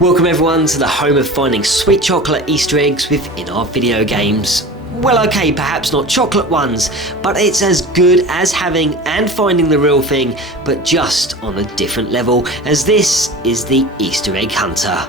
Welcome everyone to the home of finding sweet chocolate Easter eggs within our video games. Well, okay, perhaps not chocolate ones, but it's as good as having and finding the real thing, but just on a different level, as this is the Easter egg hunter.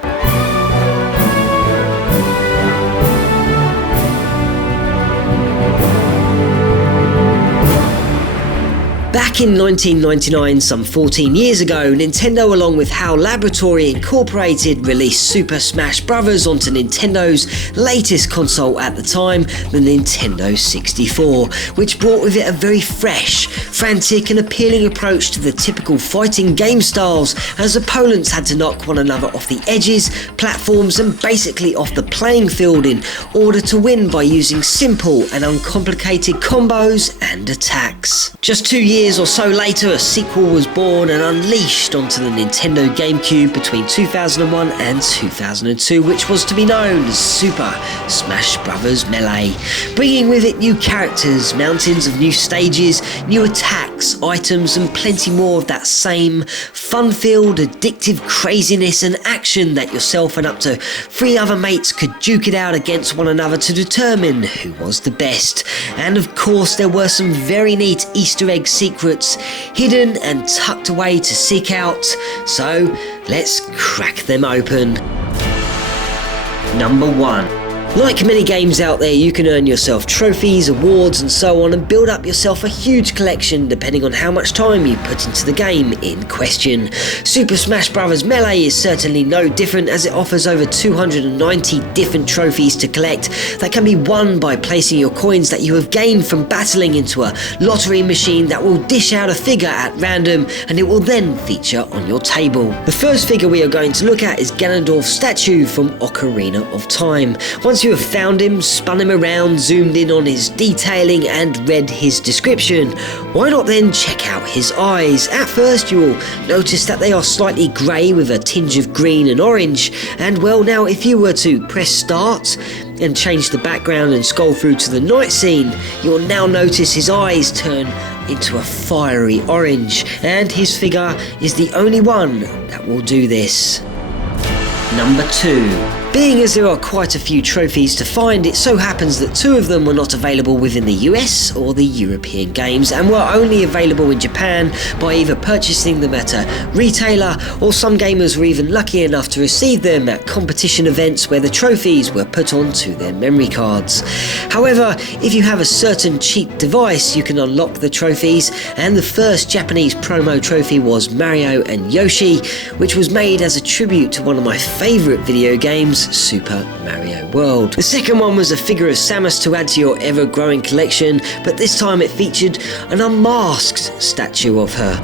Back in 1999, some 14 years ago, Nintendo along with HAL Laboratory Incorporated released Super Smash Bros. Onto Nintendo's latest console at the time, the Nintendo 64, which brought with it a very fresh, frantic and appealing approach to the typical fighting game styles, as opponents had to knock one another off the edges, platforms and basically off the playing field in order to win by using simple and uncomplicated combos and attacks. Just 2 years or so later, a sequel was born and unleashed onto the Nintendo GameCube between 2001 and 2002, which was to be known as Super Smash Bros. Melee, bringing with it new characters, mountains of new stages, new attacks, items and plenty more of that same fun-filled, addictive craziness and action that yourself and up to 3 other mates could duke it out against one another to determine who was the best. And of course there were some very neat Easter egg secrets hidden and tucked away to seek out, so let's crack them open. Number 1. Like many games out there, you can earn yourself trophies, awards and so on and build up yourself a huge collection depending on how much time you put into the game in question. Super Smash Bros. Melee is certainly no different, as it offers over 290 different trophies to collect that can be won by placing your coins that you have gained from battling into a lottery machine that will dish out a figure at random, and it will then feature on your table. The first figure we are going to look at is Ganondorf's statue from Ocarina of Time. Once you have found him, spun him around, zoomed in on his detailing and read his description, why not then check out his eyes? At first you will notice that they are slightly grey with a tinge of green and orange, and well, now if you were to press start and change the background and scroll through to the night scene, you will now notice his eyes turn into a fiery orange, and his figure is the only one that will do this. Number 2. Being as there are quite a few trophies to find, it so happens that 2 of them were not available within the US or the European games and were only available in Japan by either purchasing them at a retailer, or some gamers were even lucky enough to receive them at competition events where the trophies were put onto their memory cards. However, if you have a certain cheap device, you can unlock the trophies, and the first Japanese promo trophy was Mario and Yoshi, which was made as a tribute to one of my favourite video games, Super Mario World. The second one was a figure of Samus to add to your ever-growing collection, but this time it featured an unmasked statue of her.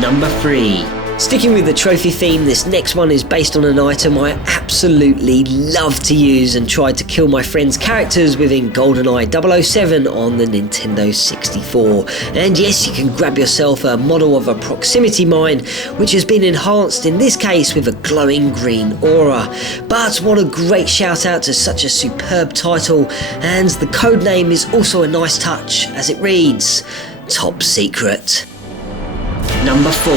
Number 3. Sticking with the trophy theme, this next one is based on an item I absolutely love to use and tried to kill my friend's characters within GoldenEye 007 on the Nintendo 64. And yes, you can grab yourself a model of a proximity mine, which has been enhanced in this case with a glowing green aura. But what a great shout out to such a superb title, and the codename is also a nice touch as it reads Top Secret. Number 4.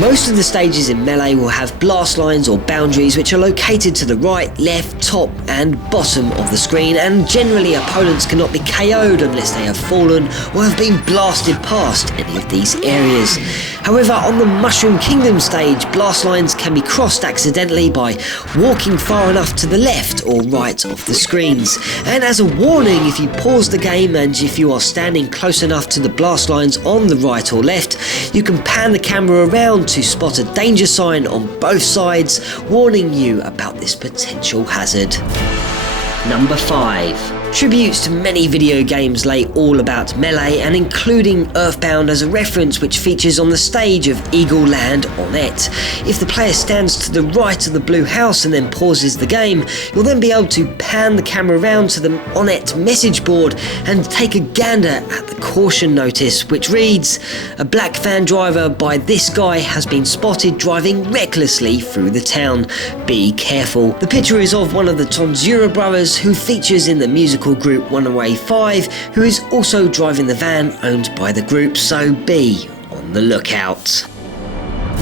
Most of the stages in Melee will have blast lines or boundaries which are located to the right, left, top and bottom of the screen, and generally opponents cannot be KO'd unless they have fallen or have been blasted past any of these areas. However, on the Mushroom Kingdom stage, blast lines can be crossed accidentally by walking far enough to the left or right of the screens. And as a warning, if you pause the game and if you are standing close enough to the blast lines on the right or left, you can pan the camera around to spot a danger sign on both sides, warning you about this potential hazard. Number 5. Tributes to many video games lay all about Melee, and including Earthbound as a reference, which features on the stage of Eagle Land Onett. If the player stands to the right of the blue house and then pauses the game, you'll then be able to pan the camera around to the Onett message board and take a gander at the caution notice, which reads, "A black van driver by this guy has been spotted driving recklessly through the town. Be careful." The picture is of one of the Tonzura brothers, who features in the musical group 105, who is also driving the van owned by the group, so be on the lookout.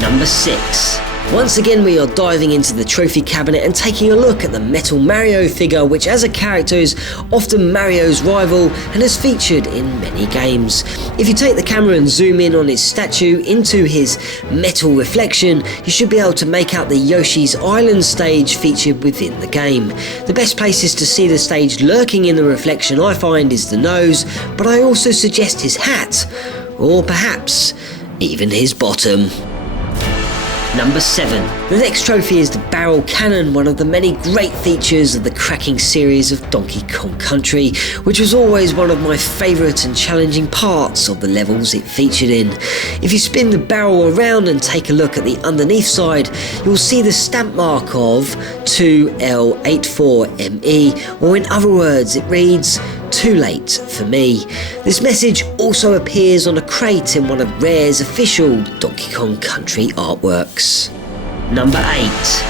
Number 6. Once again, we are diving into the trophy cabinet and taking a look at the Metal Mario figure, which as a character is often Mario's rival and has featured in many games. If you take the camera and zoom in on his statue into his metal reflection, you should be able to make out the Yoshi's Island stage featured within the game. The best places to see the stage lurking in the reflection I find is the nose, but I also suggest his hat, or perhaps even his bottom. Number 7. The next trophy is the Barrel Cannon, one of the many great features of the cracking series of Donkey Kong Country, which was always one of my favourite and challenging parts of the levels it featured in. If you spin the barrel around and take a look at the underneath side, you'll see the stamp mark of 2L84ME, or in other words it reads, "Too late for me." This message also appears on a crate in one of Rare's official Donkey Kong Country artworks. Number 8.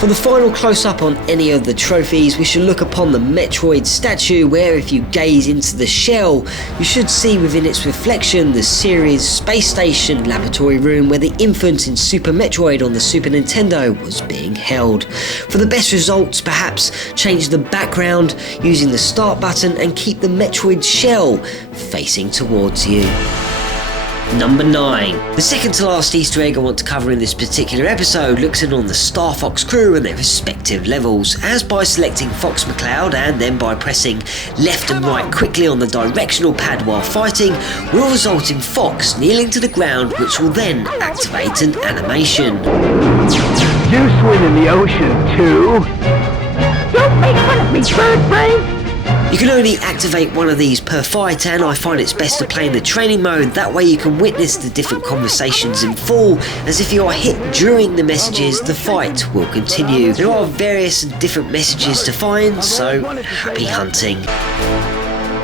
For the final close-up on any of the trophies, we should look upon the Metroid statue, where if you gaze into the shell, you should see within its reflection the series Space Station laboratory room where the infant in Super Metroid on the Super Nintendo was being held. For the best results, perhaps change the background using the start button and keep the Metroid shell facing towards you. Number 9. The second to last Easter egg I want to cover in this particular episode looks in on the Star Fox crew and their respective levels, as by selecting Fox McCloud and then by pressing left and right quickly on the directional pad while fighting will result in Fox kneeling to the ground, which will then activate an animation. You swim in the ocean too? Don't make fun of me, bird brain! You can only activate one of these per fight, and I find it's best to play in the training mode. That way you can witness the different conversations in full, as if you are hit during the messages, the fight will continue. There are various and different messages to find, so happy hunting.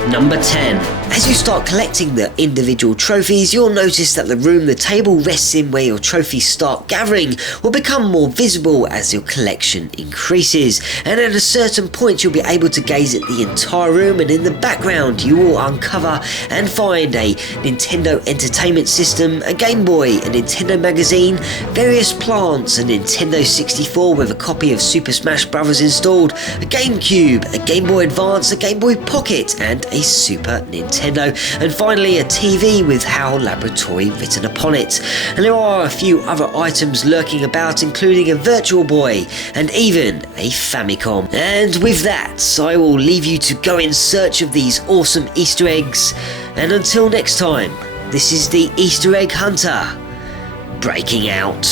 Number 10. As you start collecting the individual trophies, you'll notice that the room the table rests in where your trophies start gathering will become more visible as your collection increases, and at a certain point you'll be able to gaze at the entire room, and in the background you will uncover and find a Nintendo Entertainment System, a Game Boy, a Nintendo magazine, various plants, a Nintendo 64 with a copy of Super Smash Bros. Installed, a GameCube, a Game Boy Advance, a Game Boy Pocket, and a Super Nintendo, and finally a TV with HAL Laboratory written upon it. And there are a few other items lurking about, including a Virtual Boy and even a Famicom. And with that, I will leave you to go in search of these awesome Easter eggs, and until next time, this is the Easter Egg Hunter breaking out.